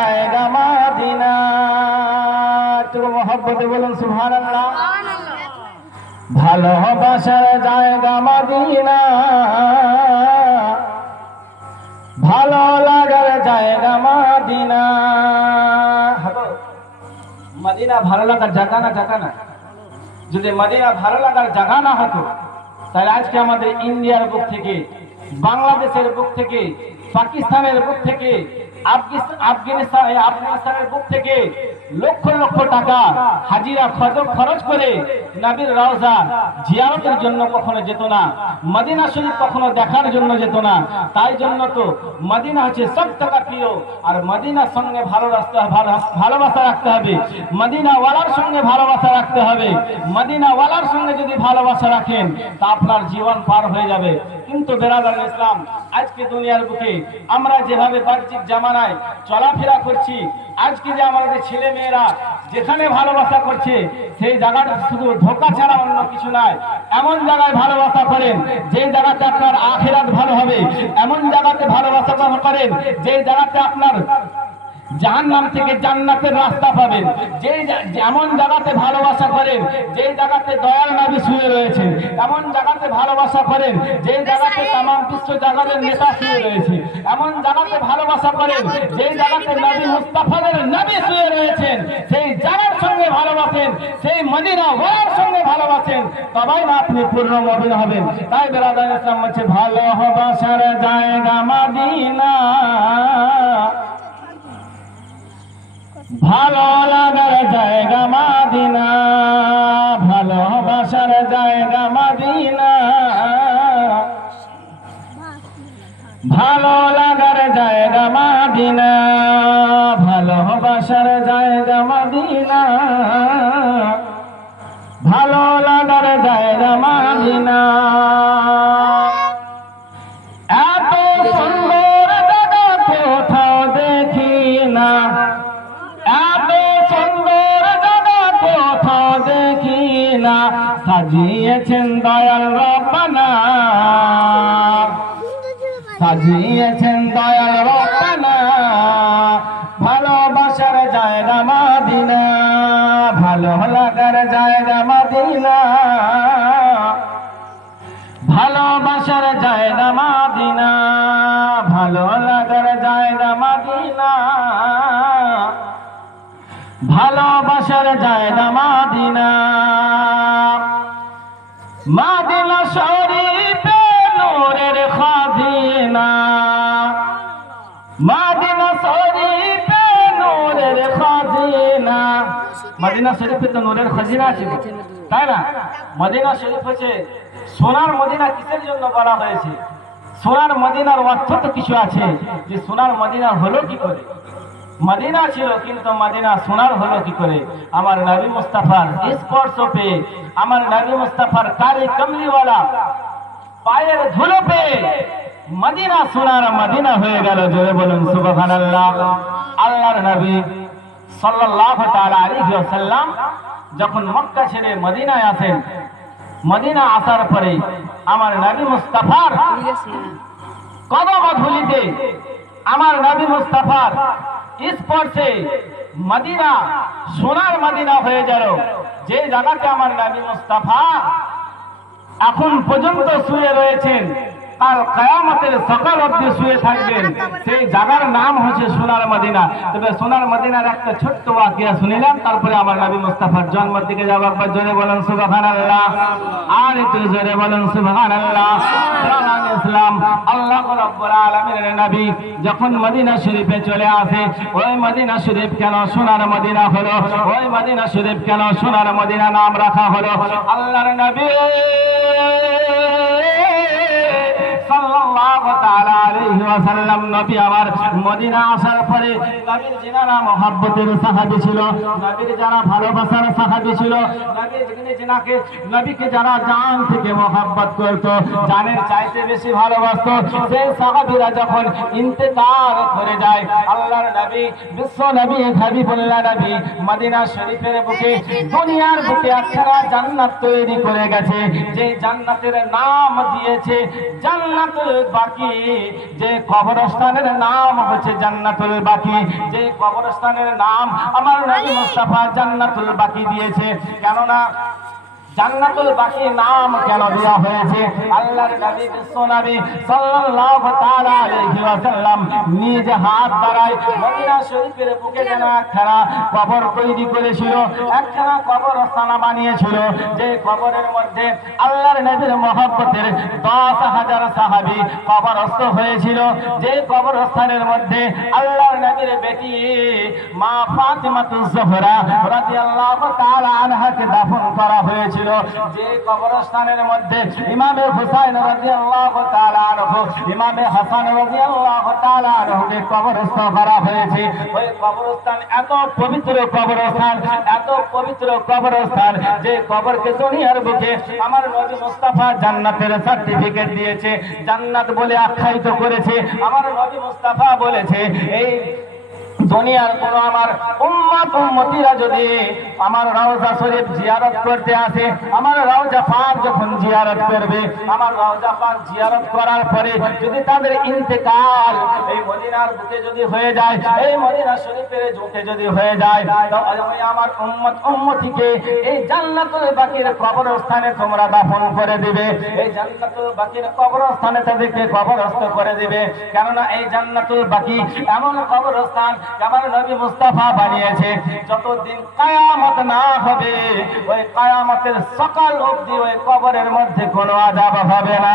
জায়গা মাদিনা। একটু মহব্বতে বলুন সুবহানাল্লাহ। ভালোবাসার জায়গা মাদিনা, ভালো লাগার জায়গা মাদিনা। মদিনা ভালো লাগার জায়গা না, জায়গা না। যদি মদিনা ভালো লাগার জায়গা না হতো তাহলে আজকে আমাদের ইন্ডিয়ার বুক থেকে, বাংলাদেশের বুক থেকে, পাকিস্তানের বুক থেকে, আফগানিস্তানের বুক থেকে লক্ষ লক্ষ টাকা হাজিরা খরচ করে নবীর রওজা জিয়ারতের জন্য কখনো যেত না, মদিনা শরীফ কখনো দেখার জন্য যেত না। তাই জন্য তো মদিনা হচ্ছে সব থেকে প্রিয়। আর মদিনার সঙ্গে ভালোবাসা রাখতে হবে, মদিনা ওয়ালার সঙ্গে ভালোবাসা রাখতে হবে। মদিনা ওয়ালার সঙ্গে যদি ভালোবাসা রাখেন তা আপনার জীবন পার হয়ে যাবে। কিন্তু বেরাদার ইসলাম, আজকে দুনিয়ার বুকে আমরা যেভাবে বাহ্যিক জামানায় চলাফেরা করছি, আজকে যে আমাদের ছেলে মেয়েরা যেখানে ভালোবাসা করছে সেই জায়গাটা শুধু ধোঁকা ছাড়া অন্য কিছু নয়। এমন জায়গায় ভালোবাসা করেন যে জায়গাতে আপনার আখিরাত ভালো হবে, এমন জায়গাতে ভালোবাসা করেন যে জায়গাতে আপনার জাহান্নাম থেকে জান্নাতের রাস্তা পাবেন। এমন জায়গাতে ভালোবাসা করেন যে জায়গাতে দয়াল নবী শুয়ে রয়েছে, এমন জায়গাতে ভালোবাসা করেন যে জায়গাতে তামাম বিশ্ব জাগাতের নেতা শুয়ে রয়েছে, এমন জায়গাতে ভালোবাসা করেন যে জায়গাতে নবী মুস্তাফাদের নবী শুয়ে রয়েছেন। সেই জায়গার সঙ্গে ভালোবাসেন, সেই মদিনা ওয়ালার সঙ্গে ভালোবাসেন, তবেই না আপনি পূর্ণ মুমিন হবেন। তাই বেরাদার ইসলাম হচ্ছে ভালোবাসার জায়গা মদিনা, ভালো লাগার জায়গা মদিনা, ভালোবাসার জায়গা মদিনা, ভালো লাগার জায়গা মদিনা, ভালোবাসার জায়গা মদিনা, ভালো লাগার জায়গা মদিনা। এত সুন্দর জায়গা কোথাও দেখি না, এত সুন্দর জায়গা কোথাও দেখি না, সাজিয়েছেন দয়াল রব্বানা, সাজিয়েছেন দয়াল রব্বানা, ভালোবাসার জায়গা মদিনা, ভালো লাগার জায়গা মদিনা, ভালোবাসার জায়গা মদিনা, ভালো লাগার জায়গা মদিনা, ভালোবাসার জায়গা মদিনা। মদিনা শরীফে নূরের খাজিনা, মদিনা শরীফে নূরের খাজিনা। মদিনা শরীফে তো নূরের খাজিনা আছে, তাই না? মদিনা শরীফ হচ্ছে সোনার মদিনা। কিসের জন্য বলা হয়েছে? সোনার মদিনার অর্থ তো কিছু আছে, যে সোনার মদিনা হলো কি করে। মদিনা ছিল কিন্তু মদিনা সোনার হলো কি করে? আমার নবী মুস্তাফার স্পর্শ পেয়ে, আমার নবী মুস্তাফার কারি কমলিওয়ালা পায়ের ধুলো পেয়ে মদিনা সোনার মদিনা হয়ে গেল। জোরে বলুন সুবহানাল্লাহ। আল্লাহর নবী সাল্লাল্লাহু তাআলা আলাইহি ওয়াসাল্লাম যখন মক্কা ছেড়ে মদিনায় আসেন, মদিনা আসার পরে আমার নবী মুস্তাফার কদম ধুলিতে, আমার নবী মুস্তাফার স্পর্শে মদিনা সোনার মদিনা হয়ে গেল। যে জায়গাতে আমার নবী মুস্তাফা এখন পর্যন্ত শুয়ে রয়েছেন, আর কিয়ামতের সকাল অবধি শুয়ে থাকবেন, সেই জায়গার নাম হচ্ছে সোনার মদিনা। তবে সোনার মদিনার একটা ছোট্ট ওয়াকিয়া শুনিলাম, তারপরে আমার নবী মুস্তাফার জন্মের দিকে যাব। একবার জোরে বলেন সুবহানাল্লাহ, আর একটু জোরে বলেন সুবহানাল্লাহ। ইসলাম আল্লাহ রাব্বুল আলামিনের নবী যখন মদিনা শরীফে চলে আসে, ওই মদিনা শরীফ কেন সোনার মদিনা হলো? ওই মদিনা শরীফ কেন সোনার মদিনা নাম রাখা হলো? আল্লাহর নবী সাল্লাল্লাহু তাআলা আলাইহি ওয়াসাল্লাম নবী আমার মদিনা আসার পরে নবীর যারা মহব্বতের সাহাবী ছিল, নবীর যারা ভালোবাসার সাহাবী ছিল, নবীকে যারা জান থেকে মহব্বত করত, জানের চাইতে বেশি ভালোবাসত, সেই সাহাবীরা যখন ইন্তেকাল করে যায়, আল্লাহর নবী বিশ্ব নবী হাবিবুল্লাহ নবী মদিনা শরীফের বুকে, দুনিয়ার বুকে একখানা জান্নাত তৈরি করে গেছে, যে জান্নাতের নাম দিয়েছে জান্নাতুল বাকি। যে কবরস্থানের নাম হচ্ছে জান্নাতুল বাকি, যে কবরস্থানের নাম আমার নবী মুস্তাফা জান্নাতুল বাকি দিয়েছে। কেননা জান্নাতুল বাকি নাম কেন দেওয়া হয়েছে? আল্লাহর নবী বিশ্ব নবী সাল্লাল্লাহু তাআলা আলাইহি ওয়াসাল্লাম নিজ হাত দ্বারাই মদিনা শরীফের বুকে যেন একখানা কবর তৈরি করেছিল, একখানা কবরস্থান বানিয়েছিল, যে কবরের মধ্যে আল্লাহর নবীর মহব্বতের 10,000 সাহাবী কবরস্থ হয়েছিল, যে কবরস্থানের মধ্যে আল্লাহর নবীর বেটি মা ফাতিমাতুজ জোহরা রাদিয়াল্লাহু তাআলা আনহাকে দাফন করা হয়েছিল, যে কবরস্থানের মধ্যে ইমামে হুসাইন রাদিয়াল্লাহু তাআলা আনহু, ইমামে হাসান রাদিয়াল্লাহু তাআলা আনহুকে কবরস্থ করা হয়েছে। ওই কবরস্থান এত পবিত্র কবরস্থান, এত পবিত্র কবরস্থান, যে কবরকে দুনিয়ার বুকে আমার নবী মুস্তাফা জান্নাতের সার্টিফিকেট দিয়েছে, জান্নাত বলে আখ্যায়িত করেছে। আমার নবী মুস্তাফা বলেছে, এই দুনিয়ার কোন আমার উম্মত উম্মতিরা যদি আমার রওজা শরীফ জিয়ারত করতে আসে, আমার রওজা পাক যখন জিয়ারত করবে, আমার রওজা পাক জিয়ারত করার পরে যদি তাদের ইন্তেকাল এই মদিনার বুকে যদি হয়ে যায়, এই মদিনা শরীফের বুকে যদি হয়ে যায়, তো আমি আমার উম্মত উম্মতিকে এই জান্নাতুল বাকির কবরস্থানে তোমরা দাফন করে দিবে, এই জান্নাতুল বাকির কবরস্থানে তাদেরকে কবরস্থ করে দিবে। কেননা এই জান্নাতুল বাকি এমন কবরস্থান আমার নবী মুস্তাফা বানিয়েছে, যতদিন কিয়ামত না হবে ওই কিয়ামতের সকাল অবধি ওই কবরের মধ্যে কোনো আযাব হবে না।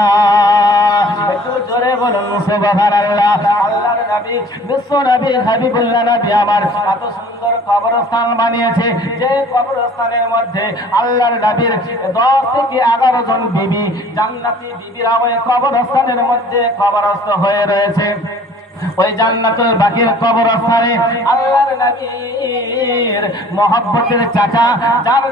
একটু জোরে বলুন সুবহানাল্লাহ। আল্লাহর নবী বিশ্ব নবী হাবিবুল্লাহ নবী আমার এত সুন্দর কবরস্থান বানিয়েছে, যে কবরস্থানের মধ্যে আল্লাহর নবীর 10 থেকে 11 জন বিবি জান্নাতি বিবিরা ওই কবরস্থানের মধ্যে কবরস্থ হয়ে রয়েছে। ওই জান্নাতুল বাকির কবরস্থানে আল্লাহর নবীর মহব্বতের চাচা, যার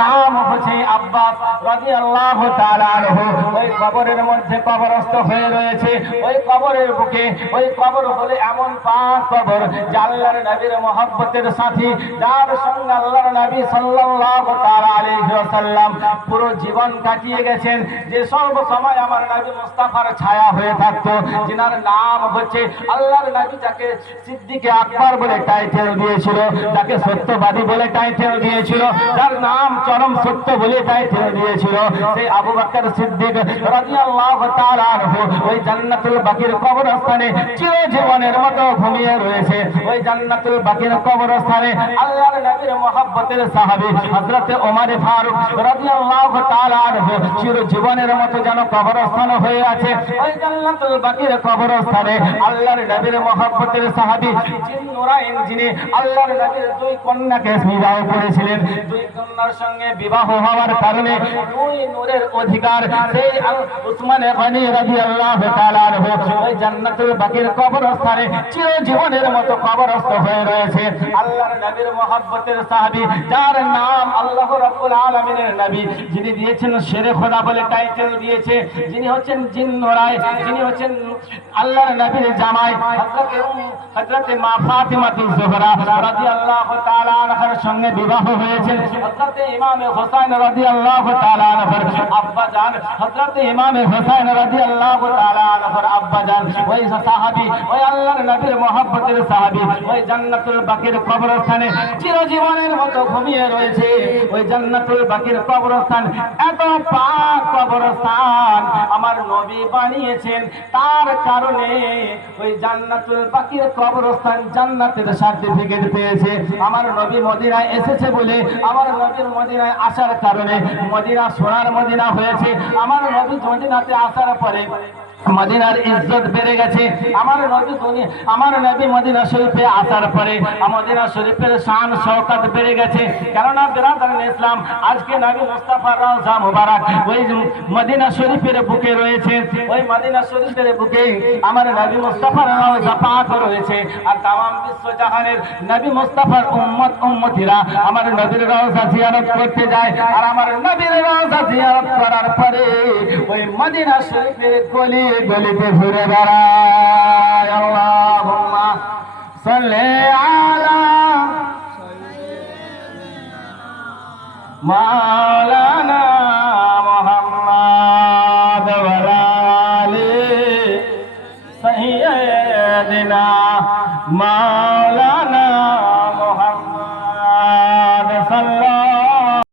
নাম হচ্ছে আব্বাস রাদিয়াল্লাহু তাআলা আনহু, ওই কবরের মধ্যে কবরস্থ হয়ে রয়েছে। ওই কবরের বুকে, ওই কবর হলো এমন পাক কবর যে আল্লাহর নবীর মহব্বতের সাথী, যার সঙ্গে আল্লাহর নবী সাল্লাল্লাহু তাআলা আলাইহি ওয়াসাল্লাম পুরো জীবন কাটিয়ে গেছেন, যে সর্ব সময় আমার নবী মুস্তাফার ছায়া হয়ে থাকতো, যিনার নাম হচ্ছে আল্লাহর নবী যাকে সিদ্দিকে আকবর বলে টাইটেল দিয়েছিল, যাকে সত্যবাদী বলে টাইটেল দিয়েছিল, যার নাম চরম সত্য বলে টাইটেল দিয়েছিল, সেই আবু বকর সিদ্দিক রাদিয়াল্লাহু তাআলা আনহু ওই জান্নাতুল বাকির কবরস্থানে চিরজীবনের মতো ঘুমিয়ে রয়েছে। ওই জান্নাতুল বাকির কবরস্থানে আল্লাহর নবীর মহব্বতের সাহাবী হযরত ওমর ফারুক রাদিয়াল্লাহু তাআলা আনহু চিরজীবনের মতো যেন কবরস্থান হয়ে আছে। ওই জান্নাতুল বাকির কবরস্থানে আল্লাহর নবীর মহব্বতের সাহাবী জিন্নুরাইন, যিনি আল্লাহর নবীর 2 কন্যাকে বিবাহ করেছিলেন, 2 কন্যার সঙ্গে বিবাহ হওয়ার কারণে 2 নূরের অধিকার সেই উসমান গনি রাদিয়াল্লাহু তাআলা আনহু ওই জান্নাতুল বাকির কবরস্থানে চিরজীবনের মতো কবরস্থ হয়ে রয়েছে। আল্লাহর নবীর মহব্বতের সাহাবী, যার নাম আল্লাহ রাব্বুল আলামিনের নবী, যিনি দিয়েছেন শেরে খোদা বলে টাইটেল দিয়েছে, যিনি হচ্ছেন জিন্নুরাই, যিনি হচ্ছেন আল্লাহর নবীর জামাই হযরত মা ফাতিমাতুজ জোহরা রাদিয়াল্লাহু তাআলা আনহার সঙ্গে বিবাহ হয়েছে। হযরত ইমামে হুসাইন রাদিয়াল্লাহু তাআলা আনহুর আব্বা জান, হযরত ইমামে হুসাইন রাদিয়াল্লাহু তাআলা আনহুর আব্বা জান ওই সাহাবী, ওই আল্লাহর নবীর মহব্বতের সাহাবী ওই জান্নাতুল বাকির কবরস্থানে চিরজীবনের মতো ঘুমিয়ে রয়েছে। ওই জান্নাতুল বাকির কবরস্থান এত পাক কবরস্থান আমার নবী বানিয়েছেন, তার কারণে ওই জান্নাতুল বাকির কবরস্থান জান্নাতের সার্টিফিকেট পেয়েছে। আমার নবী মদিনায় এসেছে বলে, আমার নবীর মদিনায় আসার কারণে মদিনা সোনার মদিনা হয়েছে। আমার নবী মদিনাতে আসার পরে মদিনার ইজ্জত বেড়ে গেছে। আমার নবী মদিনা শরীফে আসার পরে মদিনা শরীফের শান শওকত বেড়ে গেছে। কেননা বিরাদরান ইসলাম, আজকে নবী মুস্তাফার রওজা মুবারক ওই মদিনা শরীফের বুকে রয়েছে। ওই মদিনা শরীফের বুকে আমার নবী মুস্তাফার রওজা পাক রয়েছে। আর তামাম বিশ্ব জাহানের নবী মুস্তাফার উম্মত উম্মতিরা আমার নবীর রওজা জিয়ারত করতে যায়। আর আমার নবীর রওজা জিয়ারত করার পরে ওই মদিনা শরীফের গলি গলিতে ঘুরে বেড়ায়। আল্লাহুম্মা সাল্লি আলা মাওলানা মুহাম্মদ ওয়া আলা আলিহি মাওলানা মুহাম্মদ সাল্লাল্লাহু